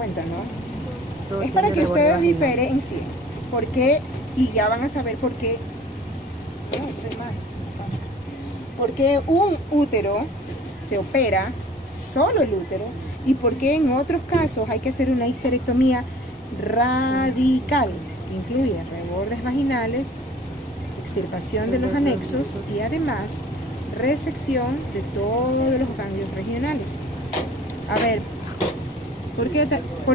cuenta, ¿no? Todo Es para tiene que ustedes reborde vaginal. diferencien por qué, y ya van a saber por qué. No, estoy mal. ¿Por qué un útero se opera, solo el útero, y por qué en otros casos hay que hacer una histerectomía radical, que incluye rebordes vaginales, extirpación de los anexos y además resección de todos los ganglios regionales? A ver, ¿por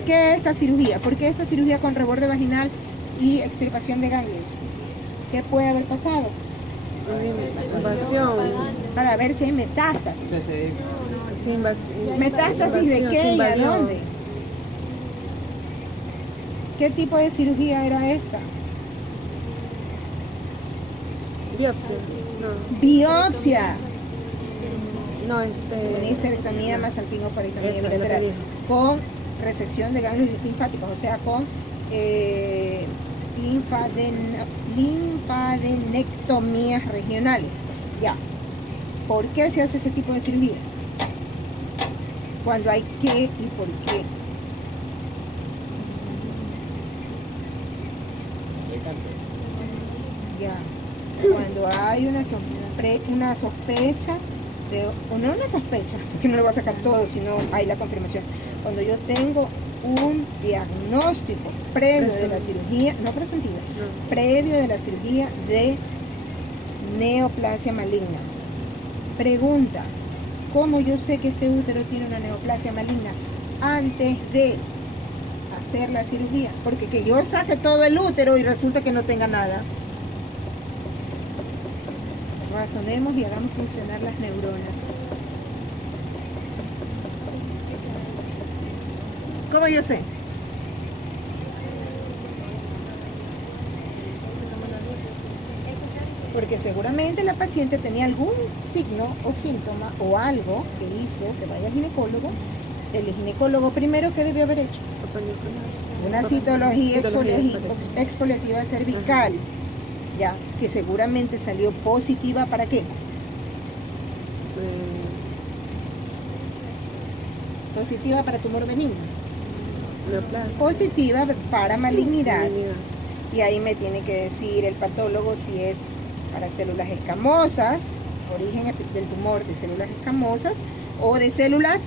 qué esta cirugía? ¿Por qué esta cirugía con reborde vaginal y extirpación de ganglios? ¿Qué puede haber pasado? Invasión. Para ver si hay metástasis. Sí, invasión. ¿Metástasis de qué y a dónde? ¿Qué tipo de cirugía era esta? Biopsia. No. Biopsia. No, Una histerectomía más salpingo-paritotomía Eso, bilateral. lo que dijo. Con resección de ganglios linfáticos, o sea, con linfadenectomías regionales. Ya. ¿Por qué se hace ese tipo de cirugías? Cuando hay qué y por qué. Ya. Cuando hay una sospecha o no una sospecha, porque no lo voy a sacar todo, sino hay la confirmación. Cuando yo tengo un diagnóstico previo de la cirugía, no presuntiva, previo de la cirugía de neoplasia maligna. Pregunta, ¿cómo yo sé que este útero tiene una neoplasia maligna antes de hacer la cirugía? Porque que yo saque todo el útero y resulta que no tenga nada. Razonemos y hagamos funcionar las neuronas. ¿Cómo yo sé? Porque seguramente la paciente tenía algún signo o síntoma o algo que hizo que vaya al ginecólogo. El ginecólogo primero, ¿qué debió haber hecho? Una citología exfoliativa cervical. Ya, que seguramente salió positiva, ¿para qué? Positiva para tumor benigno. Positiva para malignidad. Y ahí me tiene que decir el patólogo si es para células escamosas, origen del tumor de células escamosas o de células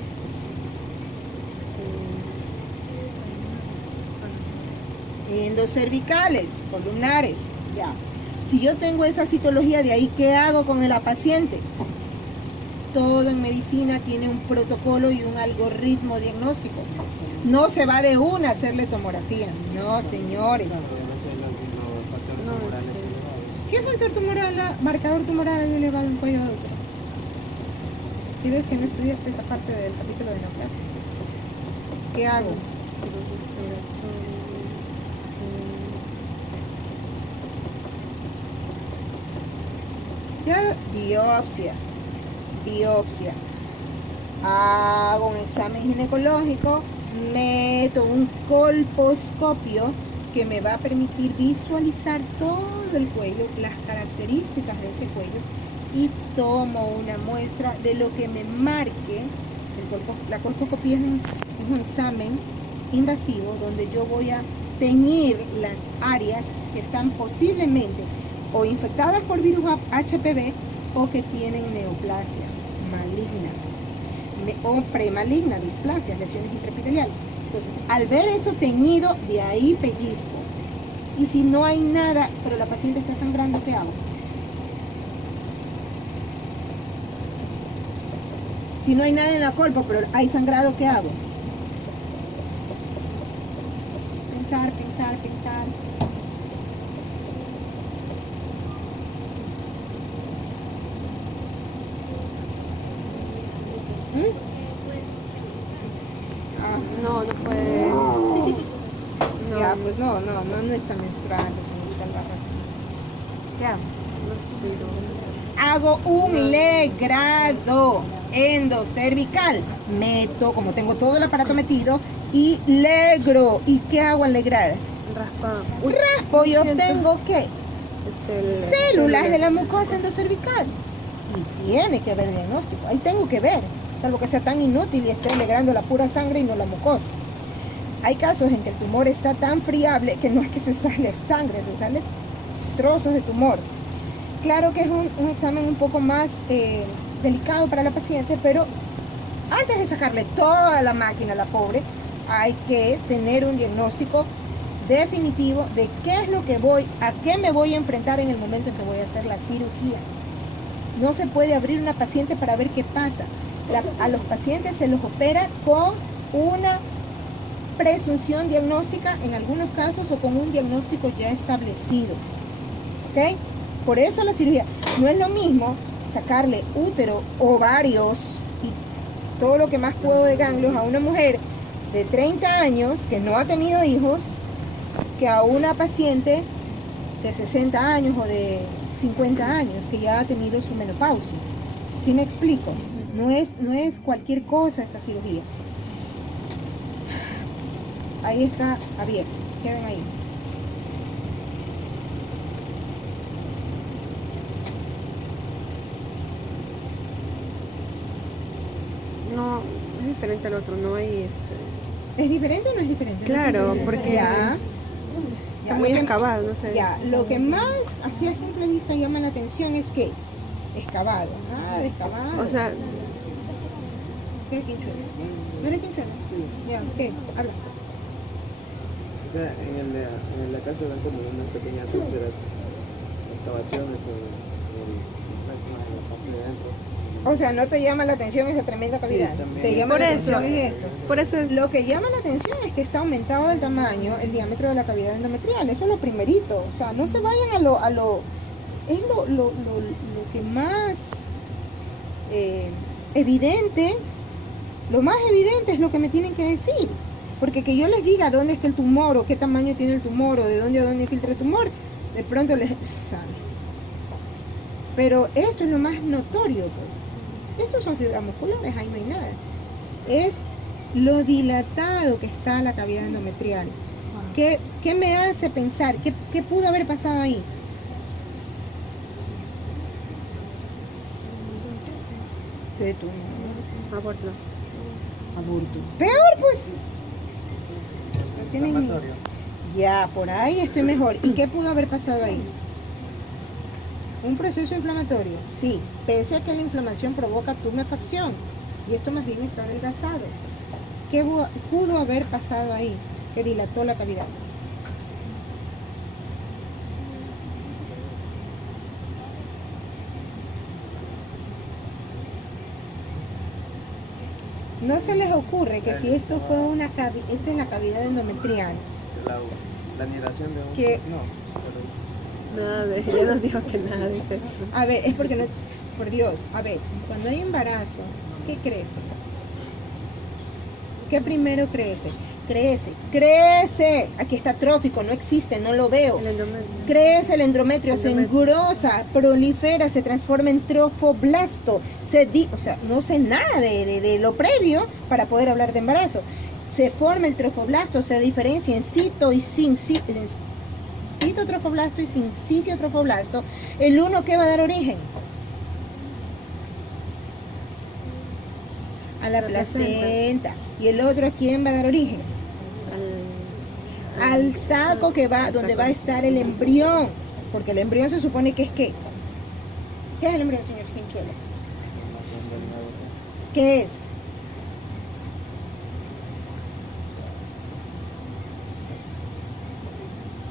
endocervicales, columnares. Ya. Si yo tengo esa citología de ahí, ¿qué hago con la paciente? Todo en medicina tiene un protocolo y un algoritmo diagnóstico. No se va de una a hacerle tomografía. No, señores. ¿Qué factor tumoral, marcador tumoral elevado en cuello de útero? Si ves que no estudiaste esa parte del capítulo de neoplasia, ¿qué hago? Ya, biopsia. Hago un examen ginecológico, meto un colposcopio que me va a permitir visualizar todo el cuello, las características de ese cuello, y tomo una muestra de lo que me marque. La colposcopía es un examen invasivo donde yo voy a teñir las áreas que están posiblemente o infectadas por virus HPV o que tienen neoplasia maligna o premaligna, displasias, lesiones intraepiteliales. Entonces, al ver eso teñido, de ahí pellizco. Y si no hay nada, pero la paciente está sangrando, ¿qué hago? Si no hay nada en la colpo, pero hay sangrado, ¿qué hago? Pensar. No puede. No. Ya, pues no está menstruando, señorita Albarracín. Ya. Hago un legrado endocervical. Meto, como tengo todo el aparato metido, y legro. ¿Y qué hago al legrar? Raspo y obtengo ¿qué? Células de la mucosa endocervical. Y tiene que haber diagnóstico. Ahí tengo que ver. Salvo que sea tan inútil y esté legrando la pura sangre y no la mucosa. Hay casos en que el tumor está tan friable que no es que se sale sangre, se sale trozos de tumor. Claro que es un examen un poco más delicado para la paciente, pero antes de sacarle toda la máquina a la pobre, hay que tener un diagnóstico definitivo de qué es lo que a qué me voy a enfrentar en el momento en que voy a hacer la cirugía. No se puede abrir una paciente para ver qué pasa. A los pacientes se los opera con una presunción diagnóstica en algunos casos o con un diagnóstico ya establecido. ¿Ok? Por eso la cirugía no es lo mismo sacarle útero, ovarios y todo lo que más puedo de ganglios a una mujer de 30 años que no ha tenido hijos que a una paciente de 60 años o de 50 años que ya ha tenido su menopausia. ¿Sí me explico? No es cualquier cosa esta cirugía. Ahí está abierto, queden ahí. No, es diferente al otro, no hay ¿Es diferente o no es diferente? Claro, porque ya, está muy excavado, no sé. Ya, lo que más así a simple vista llama la atención es que excavado, nada de excavado. O sea, ¿qué quinchuelo? ¿No eres quinchuelo? Sí. Ya, ¿qué? Habla. O sea, en la casa dan como unas pequeñas úlceras, excavaciones en la parte de adentro. O sea, no te llama la atención esa tremenda cavidad. Sí, también. Te llama Por la eso. atención es esto. por eso es, Lo que llama la atención es que está aumentado el tamaño, el diámetro de la cavidad endometrial. Eso es lo primerito. O sea, no se vayan es lo que más evidente. Lo más evidente es lo que me tienen que decir. Porque que yo les diga dónde está el tumor, o qué tamaño tiene el tumor, o de dónde a dónde filtra el tumor, de pronto les sale. Pero esto es lo más notorio, pues. Estos son fibras musculares, ahí no hay nada. Es lo dilatado que está la cavidad endometrial. ¿Qué me hace pensar? ¿Qué pudo haber pasado ahí? Feto. aborto. Aborto. Peor, pues. No tienen ni- Inflamatorio. Ya, por ahí estoy mejor. ¿Y qué pudo haber pasado ahí? Un proceso inflamatorio. Sí, pese a que la inflamación provoca tumefacción. Y esto más bien está adelgazado. ¿Qué pudo haber pasado ahí que dilató la cavidad? ¿No se les ocurre que si esto fue esta es la cavidad endometrial? La anidación de un... Que- No, pero Nada de, ya nos dijo que nada de esto. A ver, es porque no, por Dios, a ver, cuando hay embarazo, ¿qué crece? ¿Qué primero crece? Crece. Aquí está trófico, no existe, no lo veo. El endometrio. Crece el endometrio, se Endometrio. engrosa, prolifera, se transforma en trofoblasto. O sea, no sé nada de lo previo para poder hablar de embarazo. Se forma el trofoblasto, se diferencia en citotrofoblasto y sincitiotrofoblasto. El uno que va a dar origen a la La placenta. Y el otro, ¿a quién va a dar origen? Al saco que va, al donde saco. va a estar el embrión. Porque el embrión se supone que es ¿qué? ¿Qué es el embrión, señor Quinchuelo? formación del nuevo ser. ¿Qué es?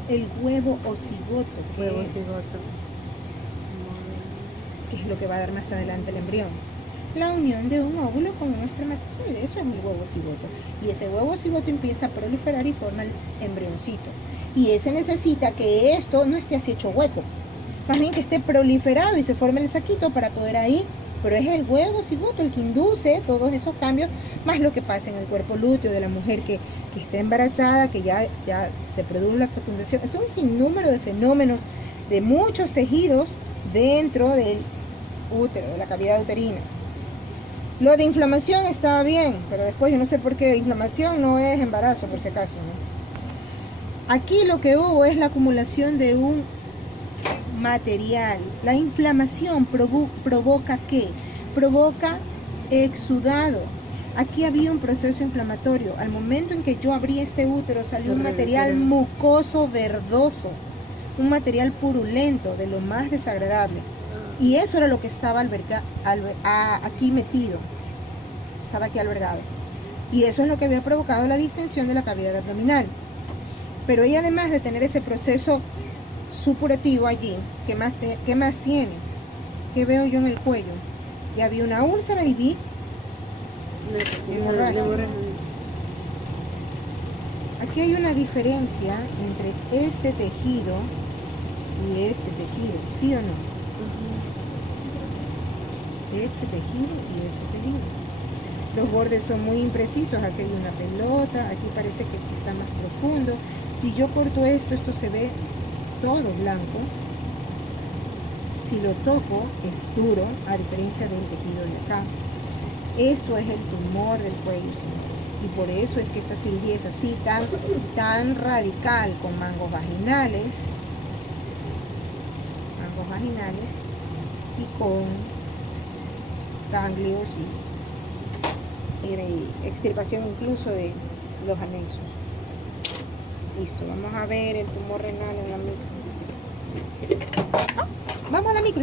El huevo o cigoto. ¿Qué Huevo, es? cigoto. Que es lo que va a dar más adelante el embrión. La unión de un óvulo con un espermatozoide, eso es el huevo cigoto. Y ese huevo cigoto empieza a proliferar y forma el embrioncito. Y ese necesita que esto no esté así hecho hueco, más bien que esté proliferado y se forme el saquito para poder ahí. Pero es el huevo cigoto el que induce todos esos cambios, más lo que pasa en el cuerpo lúteo de la mujer que está embarazada, que ya se produce la fecundación. Es un sinnúmero de fenómenos de muchos tejidos dentro del útero, de la cavidad uterina. Lo de inflamación estaba bien, pero después yo no sé por qué inflamación no es embarazo, por si acaso, ¿no? Aquí lo que hubo es la acumulación de un material. La inflamación provoca ¿qué? Provoca exudado. Aquí había un proceso inflamatorio. Al momento en que yo abrí este útero salió un material Horrible. mucoso verdoso, un material purulento, de lo más desagradable. Y eso era lo que estaba aquí metido, estaba aquí albergado. Y eso es lo que había provocado la distensión de la cavidad abdominal. Pero ella, además de tener ese proceso supurativo allí, ¿qué más tiene? ¿Qué veo yo en el cuello? Ya vi una úlcera y vi hemorragia. Aquí hay una diferencia entre este tejido y este tejido, ¿sí o no? Este tejido y este tejido. Los bordes son muy imprecisos. Aquí hay una pelota, aquí parece que está más profundo. Si yo corto esto, esto se ve todo blanco. Si lo toco, es duro, a diferencia del tejido de acá. Esto es el tumor del cuello, señores. Y por eso es que esta cirugía es así, tan radical, con mangos vaginales y con ganglios y extirpación incluso de los anexos. Listo, vamos a ver el tumor renal en la micro. Vamos a la micro.